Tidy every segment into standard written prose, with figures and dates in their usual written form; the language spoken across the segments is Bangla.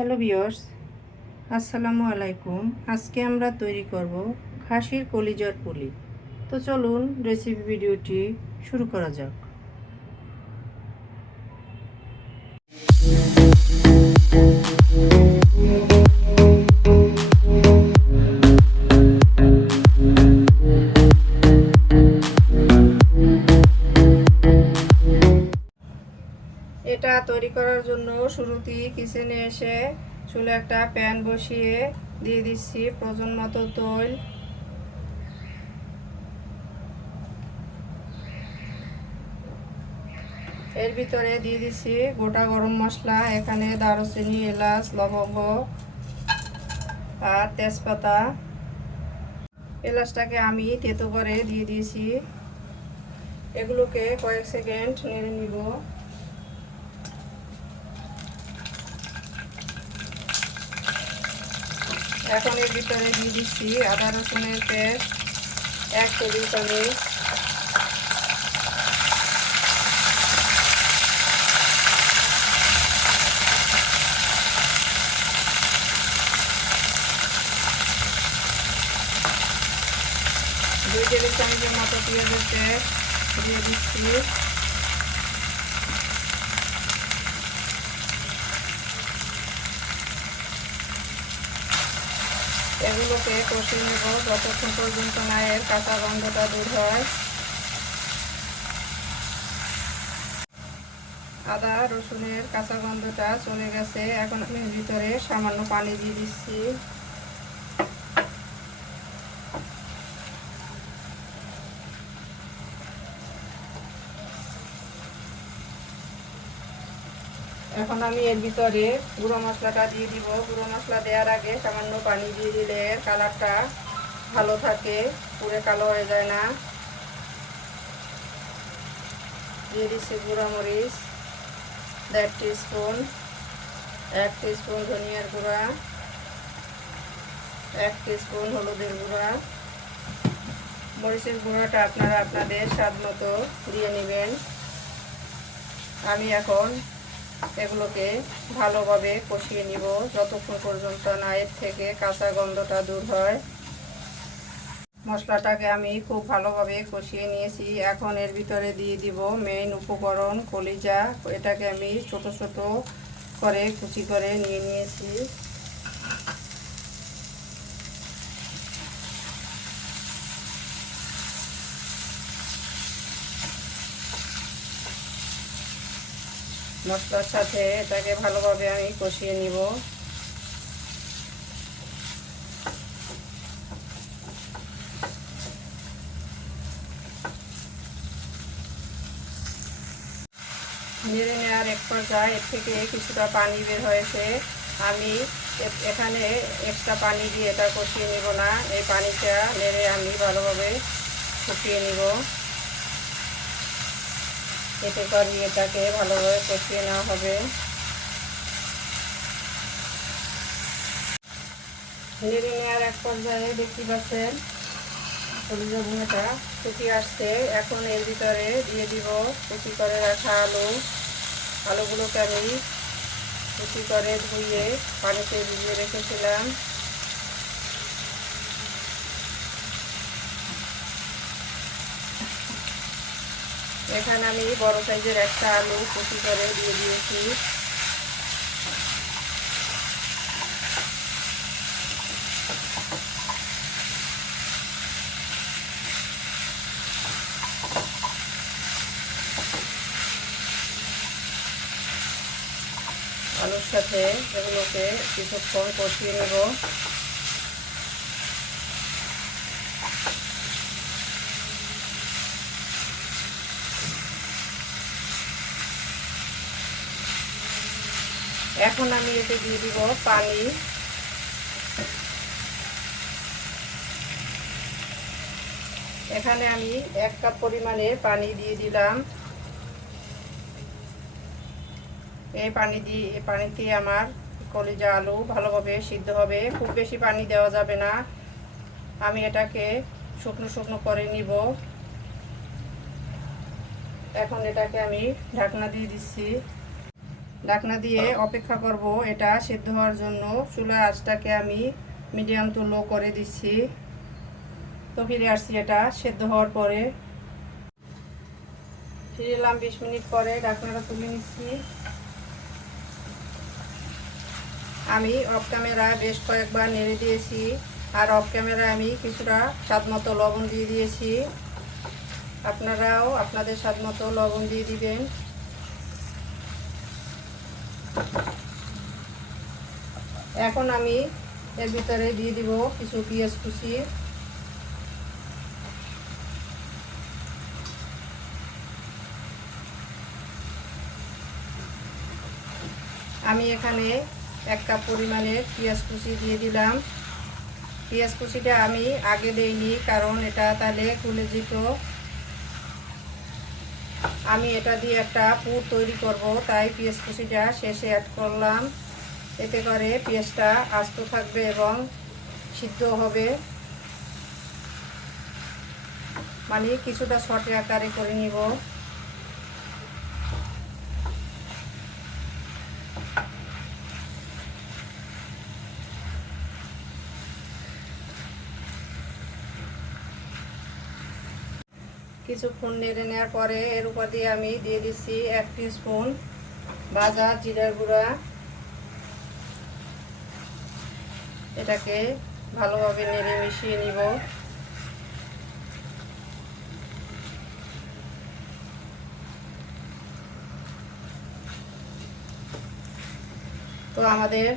হ্যালো ভিউয়ার্স, আসসালামু আলাইকুম। আজকে আমরা তৈরি করব খাসির কলিজার পুলি। তো চলুন রেসিপি ভিডিওটি শুরু করা যাক। এটা তৈরি করার জন্য শুরুতেই কিচেনে এসে চুলে একটা প্যান বসিয়ে দিয়ে দিচ্ছি প্রয়োজন মতো তেল। এর ভিতরে দিয়ে দিচ্ছি গোটা গরম মশলা, এখানে দারুচিনি, এলাচ, লবঙ্গ আর তেজপাতা। এলাচটাকে আমি তেতো করে দিয়ে দিয়েছি। এগুলোকে কয়েক সেকেন্ড নেড়ে নিব। এখন এর ভিতরে দিয়ে দিচ্ছি আদা রসুনের পেস্ট 1 টেবিল চামচ। দুই টেবিল চামচের মতো পেঁয়াজের পেস্ট দিয়ে দিচ্ছি। এগুলোকে কষিয়ে নেব যতক্ষণ পর্যন্ত না এর কাঁচা গন্ধটা দূর হয়। আদা রসুনের কাঁচা গন্ধটা চলে গেছে। এখন আমি এর ভিতরে সামান্য পানি দিয়ে দিচ্ছি। এখন আমি এর ভিতরে গুঁড়ো মশলাটা দিয়ে দিব। গুঁড়ো মশলা দেওয়ার আগে সামান্য পানি দিয়ে দিলে কালারটা ভালো থাকে, পুরো কালো হয়ে যায় না। দিয়ে দিচ্ছি গুঁড়া মরিচ 1.5 টিস্পুন, 1 টিস্পুন ধনিয়ার গুঁড়া, 1 টিস্পুন হলুদের গুঁড়া। মরিচের গুঁড়াটা আপনারা আপনাদের স্বাদ মতো দিয়ে নেবেন। আমি এখন এগুলোকে ভালোভাবে কষিয়ে নিব যতক্ষণ পর্যন্ত না এর থেকে কাঁচা গন্ধটা দূর হয়। মশলাটাকে আমি খুব ভালোভাবে কষিয়ে নিয়েছি। এখন এর ভিতরে দিয়ে দিব মেইন উপকরণ কলিজা। এটাকে আমি ছোট ছোট করে কুচি করে নিয়ে নিয়েছি। মশলার সাথে এটাকে ভালোভাবে আমি কষিয়ে নিব। নেড়ে নেওয়ার এক পর্যায়ে এর থেকে কিছুটা পানি বের হয়েছে। আমি এখানে এক্সট্রা পানি দিয়ে এটা কষিয়ে নিব না, এই পানিটা নেড়ে আমি ভালোভাবে কষিয়ে নিব। এতে করে এটাকে ভালোভাবে কষিয়ে নেওয়া হবে। নেড়ে নেওয়ার এক পর্যায়ে দেখতে পাচ্ছেন কলিজা ভুনাটা ফুটিয়ে আসছে। এখন এর ভিতরে দিয়ে দিব কুচি করে রাখা আলুগুলোকে আমি কুচি করে ধুয়ে পানিতে ভিজিয়ে রেখেছিলাম। এখানে আমি বড় সাইজের একটা আলু কুচি করে দিয়ে দিয়েছি। আলুর সাথে এগুলোকে কিছুক্ষণ কষিয়ে নেব। এখন আমি এতে দিয়ে দিব পানি। এখানে আমি 1 কাপ পরিমাণে পানি দিয়ে দিলাম। এই পানিতে আমার কলিজা আলু ভালোভাবে সিদ্ধ হবে। খুব বেশি পানি দেওয়া যাবে না। আমি এটাকে শুকনো শুকনো করে নিব। এখন এটাকে আমি ঢাকনা দিয়ে দিচ্ছি। ঢাকনা দিয়ে অপেক্ষা করব এটা সেদ্ধ হওয়ার জন্য। চুলার আঁচটাকে আমি মিডিয়াম টু লো করে দিচ্ছি। তো ফিরে আসছি এটা সেদ্ধ হওয়ার পরে। ফিরে এলাম 20 মিনিট পরে, ঢাকনাটা তুলে নিচ্ছি। আমি অফ ক্যামেরা বেশ কয়েকবার নেড়ে দিয়েছি, আর অফ ক্যামেরায় আমি কিছুটা স্বাদ মতো লবণ দিয়ে দিয়েছি। আপনারাও আপনাদের স্বাদ মতো লবণ দিয়ে দিবেন। এখন আমি এর ভিতরে দিয়ে দিব কিছু পেঁয়াজ কুচি। আমি এখানে 1 কাপ পরিমাণের পেঁয়াজ কুচি দিয়ে দিলাম। পেঁয়াজ কুচিটা আমি আগে দেইনি, কারণ এটা তাহলে খুলে যেত। আমি এটা দিয়ে একটা পুর তৈরি করব, তাই পেঁয়াজ কুচিটা শেষে অ্যাড করলাম। এতে করে পেঁয়াজটা আস্ত থাকবে এবং সিদ্ধ হবে, মানে কিছুটা শর্টে আকারে করে নিব। কিছুক্ষণ নেড়ে নেওয়ার পরে এর উপর দিয়ে আমি দিয়ে দিচ্ছি 1 টিস্পুন ভাজা জিরার গুঁড়া। এটাকে ভালোভাবে নেড়ে মিশিয়ে নিব। তো আমাদের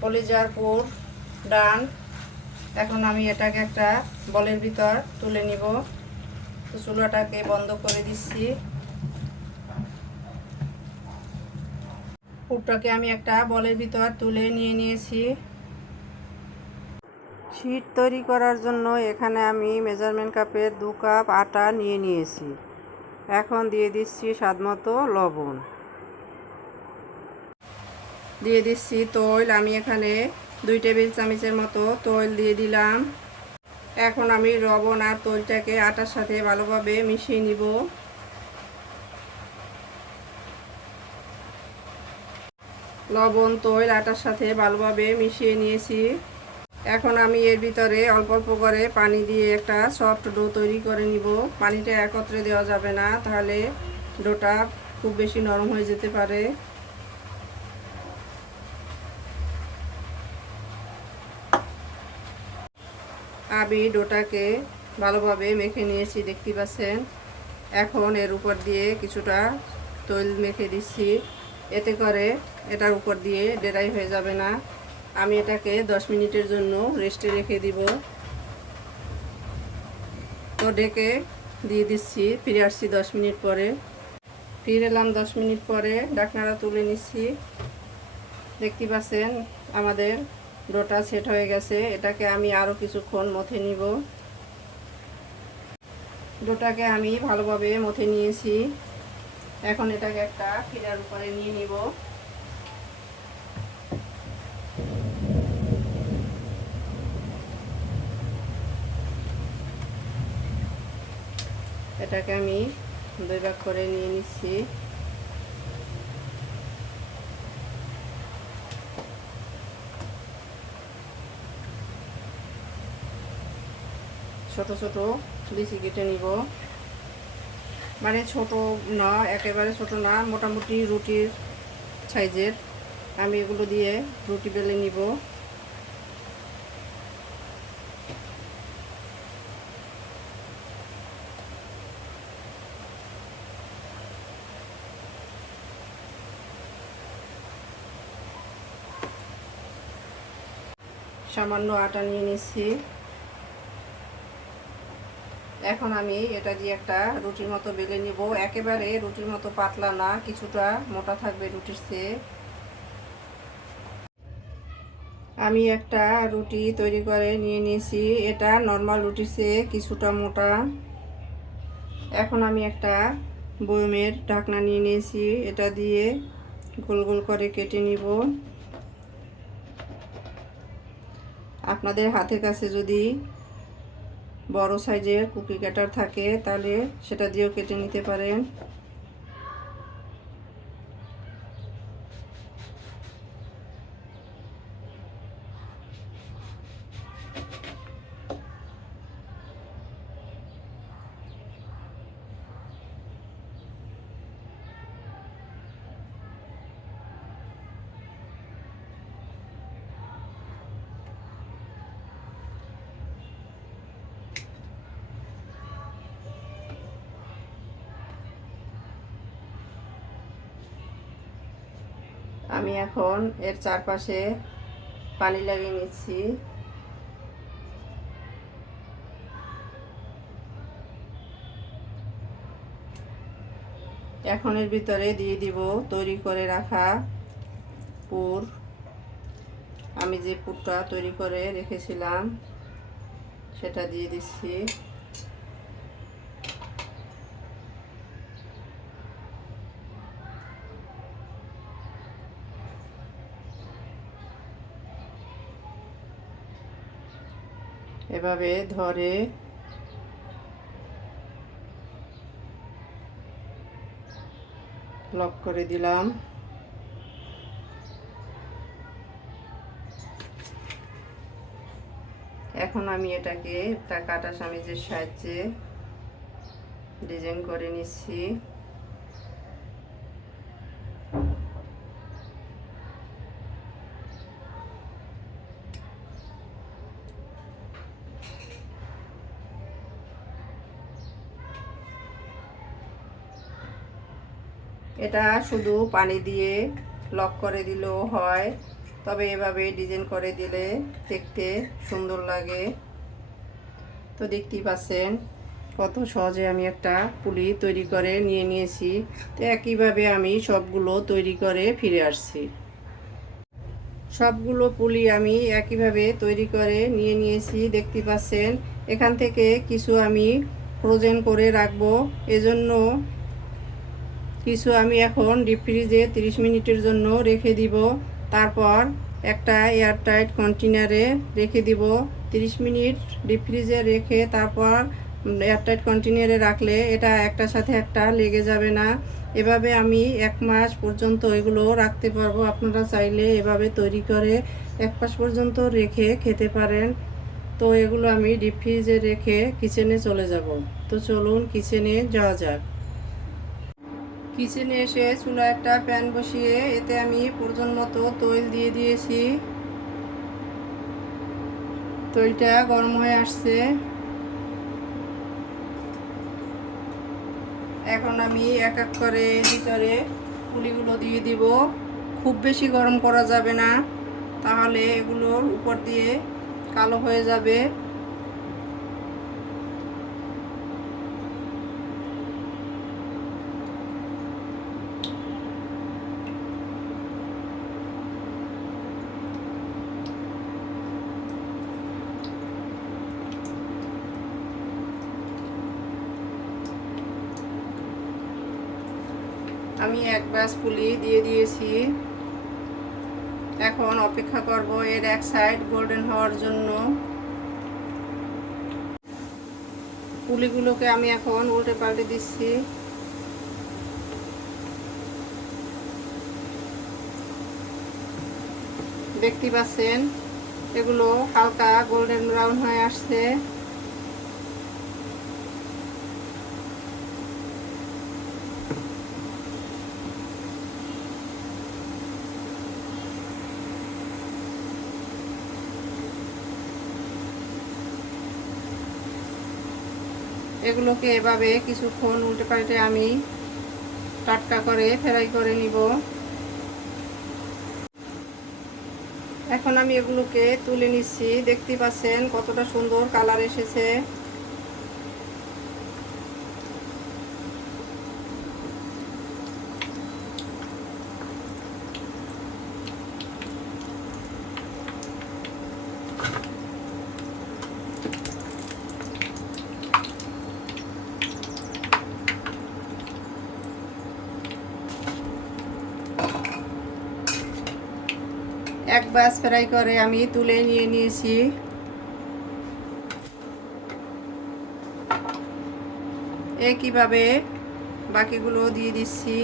কলিজার পুর ডান। এখন আমি এটাকে একটা বলের ভিতর তুলে নিব। তো চুলাটাকে বন্ধ করে দিচ্ছি। পুরটাকে আমি একটা বলের ভিতর তুলে নিয়েছি। শীট তৈরি করার জন্য এখানে আমি মেজারমেন্ট কাপের 2 কাপ আটা নিয়েছি। এখন দিয়ে দিচ্ছি স্বাদমতো লবণ, দিয়ে দিচ্ছি তৈল। আমি এখানে 2 টেবিল চামচের মতো তৈল দিয়ে দিলাম। এখন আমি লবণ আর তৈলটাকে আটার সাথে ভালোভাবে মিশিয়ে নিব। লবণ তৈল আটার সাথে ভালোভাবে মিশিয়ে নিয়েছি। এখন আমি এর ভিতরে অল্প অল্প করে পানি দিয়ে একটা সফট ডো তৈরি করে নিব। পানিটা একত্রে দেওয়া যাবে না, তাহলে ডোটা খুব বেশি নরম হয়ে যেতে পারে। আমি ডোটাকে ভালোভাবে মেখে নিয়েছি, দেখতে পাচ্ছেন। এখন এর উপর দিয়ে কিছুটা তৈল মেখে দিচ্ছি, এতে করে এটার উপর দিয়ে ডেরাই হয়ে যাবে না। আমি এটাকে 10 মিনিটের জন্য রেস্টে রেখে দিব। তো ঢেকে দিয়ে দিচ্ছি। ফিরে আসছি 10 মিনিট পরে। ফিরে এলাম 10 মিনিট পরে, ঢাকনাটা তুলে নিচ্ছি। দেখতে পাচ্ছেন আমাদের ডোটা সেট হয়ে গেছে। এটাকে আমি আরও কিছুক্ষণ মথে নিব। ডোটাকে আমি ভালোভাবে মথে নিয়েছি। এখন এটাকে একটা শিরার উপরে নিয়ে নিব। এটাকে আমি 2 ভাগ করে নিয়ে নিচ্ছি। ছোট ছোট লিচি কেটে নিব, মানে ছোট না, একেবারে ছোট না, মোটামুটি রুটির সাইজের। আমি এগুলো দিয়ে রুটি বেলে নিব। সামান্য আটা নিয়ে নিচ্ছি। এখন আমি এটা দিয়ে একটা রুটির মতো বেলে নিব। একেবারে রুটির মতো পাতলা না, কিছুটা মোটা থাকবে রুটির চেয়ে। আমি একটা রুটি তৈরি করে নিয়ে নিয়েছি। এটা নর্মাল রুটির চেয়ে কিছুটা মোটা। এখন আমি একটা বয়মের ঢাকনা নিয়ে নিয়েছি, এটা দিয়ে গোল গোল করে কেটে নিব। আপনাদের হাতের কাছে যদি বড় সাইজের কুকি কাটার থাকে তাহলে সেটা দিয়েও কেটে নিতে পারেন। আমি এখন এর চারপাশে পানি লাগিয়ে নিচ্ছি। এখন এর ভিতরে দিয়ে দিব তৈরি করে রাখা পুর। আমি যে পুরটা তৈরি করে রেখেছিলাম সেটা দিয়ে দিচ্ছি। এভাবে ধরে লক করে দিলাম। এখন আমি এটাকে একটা কাঁটা চামিচের সাহায্যে ডিজাইন করে নিচ্ছি। এটা শুধু পানি দিয়ে লক করে দিলেও হয়, তবে এভাবে ডিজাইন করে দিলে দেখতে সুন্দর লাগে। তো দেখতেই পাচ্ছেন কত সহজে আমি একটা পুলি তৈরি করে নিয়ে নিয়েছি। তো একইভাবে আমি সবগুলো তৈরি করে ফিরে আসছি। সবগুলো পুলি আমি একইভাবে তৈরি করে নিয়ে নিয়েছি। দেখতে পাচ্ছেন এখান থেকে কিছু আমি ফ্রোজেন করে রাখবো, এজন্য কিছু আমি এখন ডিপ ফ্রিজে 30 মিনিটের জন্য রেখে দিব। তারপর একটা এয়ারটাইট কন্টেনারে রেখে দিব। 30 মিনিট ডিপ ফ্রিজে রেখে তারপর এয়ারটাইট কন্টেনারে রাখলে এটা একটার সাথে একটা লেগে যাবে না। এভাবে আমি 1 মাস পর্যন্ত এগুলো রাখতে পারবো। আপনারা চাইলে এভাবে তৈরি করে 1 মাস পর্যন্ত রেখে খেতে পারেন। তো এগুলো আমি ডিপ ফ্রিজে রেখে কিচেনে চলে যাব। তো চলুন কিচেনে যাওয়া যাক। কিচেনে এসে চুলায় একটা প্যান বসিয়ে এতে আমি প্রয়োজন মতো তৈল দিয়ে দিয়েছি। তৈলটা গরম হয়ে আসছে। এখন আমি এক এক করে ভিতরে পুলিগুলো দিয়ে দিব। খুব বেশি গরম করা যাবে না, তাহলে এগুলোর উপর দিয়ে কালো হয়ে যাবে। আমি 1 গ্লাস পুলি দিয়ে দিয়েছি। এখন অপেক্ষা করব এর এক সাইড গোল্ডেন হওয়ার জন্য। পুলিগুলোকে আমি এখন উল্টে পাল্টে দিচ্ছি। দেখতে পাচ্ছেন এগুলো হালকা গোল্ডেন ব্রাউন হয়ে আসছে। এগুলোকে এভাবে কিছুক্ষণ উল্টে পাল্টে আমি টাটকা করে ফ্রাই করে নিব। এখন আমি এগুলোকে তুলে নিচ্ছি। দেখতে পাচ্ছেন কতটা সুন্দর কালার এসেছে। এক ব্যাচ ফ্রাই করে আমি তুলে নিয়ে নিয়েছি। একইভাবে বাকিগুলো দিয়ে দিচ্ছি।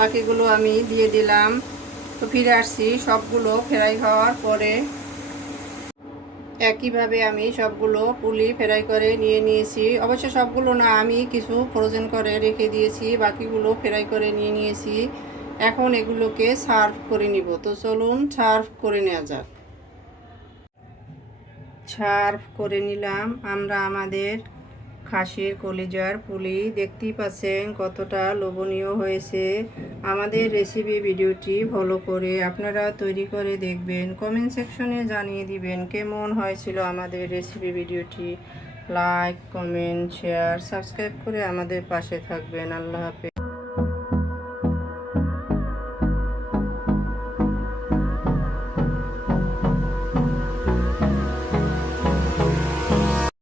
বাকিগুলো আমি দিয়ে দিলাম। তো ফিরে আসছি সবগুলো ফ্রাই হওয়ার পরে। একইভাবে আমি সবগুলো পুলি ফ্রাই করে নিয়ে নিয়েছি। অবশ্য সবগুলো না, আমি কিছু ফ্রোজেন করে রেখে দিয়েছি, বাকিগুলো ফ্রাই করে নিয়ে নিয়েছি। এখন এগুলোকে সার্ভ করে নিব। তো চলুন সার্ভ করে নেওয়া যাক। সার্ভ করে নিলাম আমরা আমাদের খাসির কলিজার পুলি। দেখতেই পাচ্ছেন কতটা লোভনীয় হয়েছে। আমাদের রেসিপি ভিডিওটি ফলো করে আপনারা তৈরি করে দেখবেন, কমেন্ট সেকশনে জানিয়ে দিবেন কেমন হয়েছিল আমাদের রেসিপি ভিডিওটি। লাইক, কমেন্ট, শেয়ার, সাবস্ক্রাইব করে আমাদের পাশে থাকবেন। আল্লাহ হাফেজ।